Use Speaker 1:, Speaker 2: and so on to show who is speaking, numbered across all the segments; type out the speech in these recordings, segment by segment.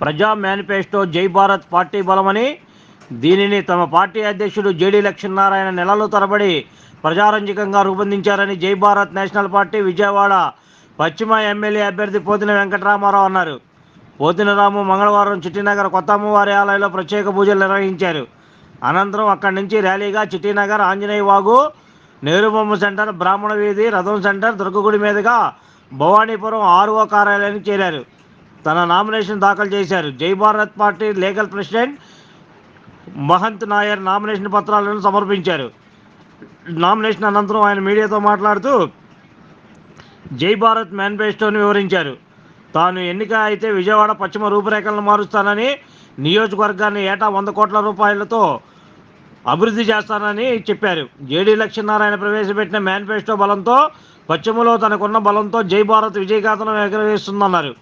Speaker 1: ప్రజా మేనిఫెస్టో జై భారత్ పార్టీ బలమని దీనిని తమ పార్టీ అధ్యక్షుడు జేడీ లక్ష్మీనారాయణ నెలలు తరబడి ప్రజారంజకంగా రూపొందించారని జై భారత్ నేషనల్ పార్టీ విజయవాడ పశ్చిమ ఎమ్మెల్యే అభ్యర్థి పోతిన వెంకటరామారావు అన్నారు. పోతినరాము మంగళవారం చిట్టినగర్ కొత్త అమ్మవారి ఆలయంలో ప్రత్యేక పూజలు నిర్వహించారు. అనంతరం అక్కడి నుంచి ర్యాలీగా చిట్టినగర్ ఆంజనేయ వాగు నేరుబొమ్మ సెంటర్ బ్రాహ్మణ వీధి రథం సెంటర్ దుర్గగుడి మీదుగా భవానీపురం ఆర్ఓ కార్యాలయానికి చేరారు. తన నామినేషన్ దాఖలు చేశారు. Jai Bharat party legal president Mahant Nair nomination పత్రాలను సమర్పించారు. నామినేషన్ అనంతరం ఆయన మీడియాతో మాట్లాడుతూ జై భారత్ మేనిఫెస్టోని వివరించారు. తాను ఎన్నిక అయితే విజయవాడ పశ్చిమ రూపురేఖలను మారుస్తానని నియోజకవర్గాన్ని ఏటా వంద కోట్ల రూపాయలతో అభివృద్ధి చేస్తానని చెప్పారు. జేడీ లక్ష్మీనారాయణ ప్రవేశపెట్టిన మేనిఫెస్టో బలంతో పశ్చిమలో తనకున్న బలంతో జై భారత్ విజయగాథను ఎగరవేస్తుందన్నారు.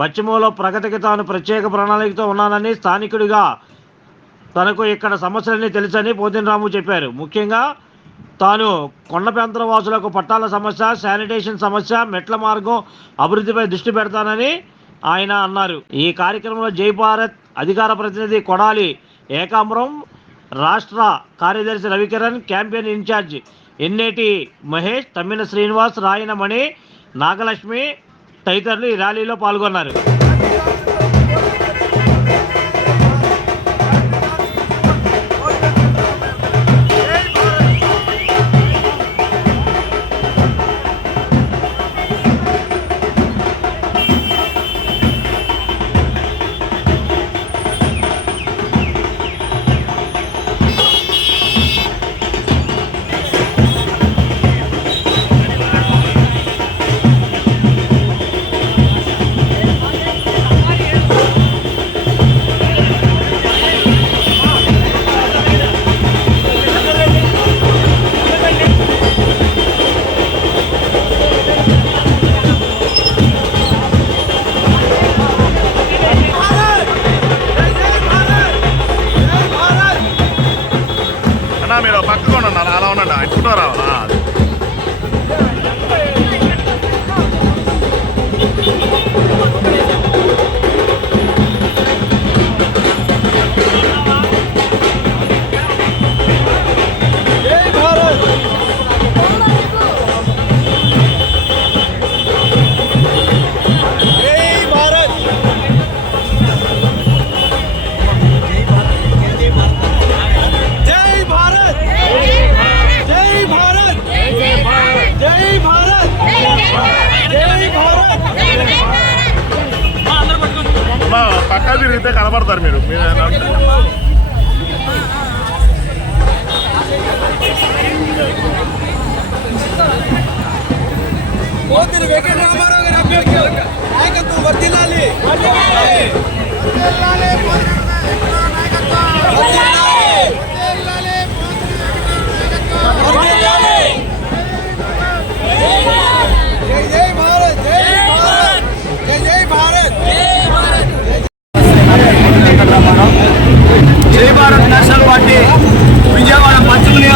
Speaker 1: పశ్చిమలో ప్రగతికి తాను ప్రత్యేక ప్రణాళికతో ఉన్నానని స్థానికుడిగా తనకు ఇక్కడ సమస్యలన్నీ తెలుసని పోతినరాము చెప్పారు. ముఖ్యంగా తాను కొండ వాసులకు పట్టాల సమస్య శానిటేషన్ సమస్య మెట్ల మార్గం అభివృద్ధిపై దృష్టి పెడతానని ఆయన అన్నారు. ఈ కార్యక్రమంలో జైభారత్ అధికార ప్రతినిధి కొడాలి ఏకాంబరం రాష్ట్ర కార్యదర్శి రవికిరణ్ క్యాంపెయిన్ ఇన్ఛార్జ్ ఎన్నేటి మహేష్ తమ్మిన శ్రీనివాస్ రాయనమణి నాగలక్ష్మి తదితరులు ఈ ర్యాలీలో పాల్గొన్నారు.
Speaker 2: పక్క తిరిగితే కనబడతారు మీరు. మీరు ఏమైనా
Speaker 3: గారి అభ్యర్థి నాయకత్వం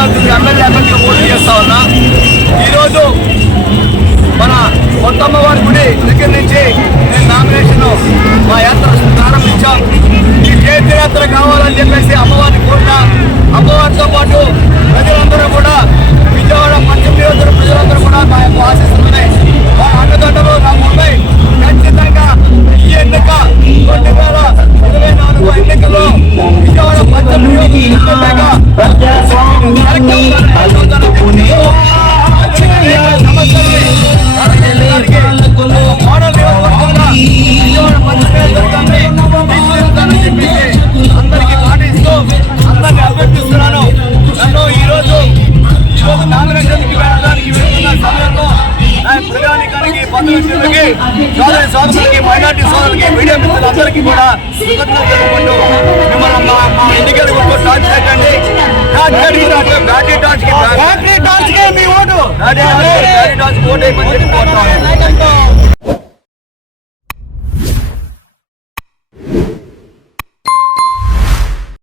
Speaker 4: పశ్చిమ ఎమ్మెల్యే ఎమ్మెల్యే పోటీ చేస్తా ఉన్నా. ఈరోజు మన కొత్తమ్మ వారి గుడి దగ్గర నుంచి నేను నామినేషన్ మా యాత్ర ప్రారంభించాం. ఈ తీర్థయాత్ర కావాలని చెప్పేసి అమ్మవారిని కోరిన అమ్మవారితో పాటు సోదరి సోదరులకి మైనార్టీ సోదరులకి మీడియా మిత్రులందరికీ కూడా కృతజ్ఞతలు తెలుపుకుంటూ మిమ్మల్ని మా మా ఎన్నికల గుర్తు టార్చ్ పెట్టండి. టార్చ్ పెట్టి బ్యాటరీ టార్చ్కి బ్యాటరీ టార్చ్కి మీ vote. Battery torch battery torch vote. కోరుతాను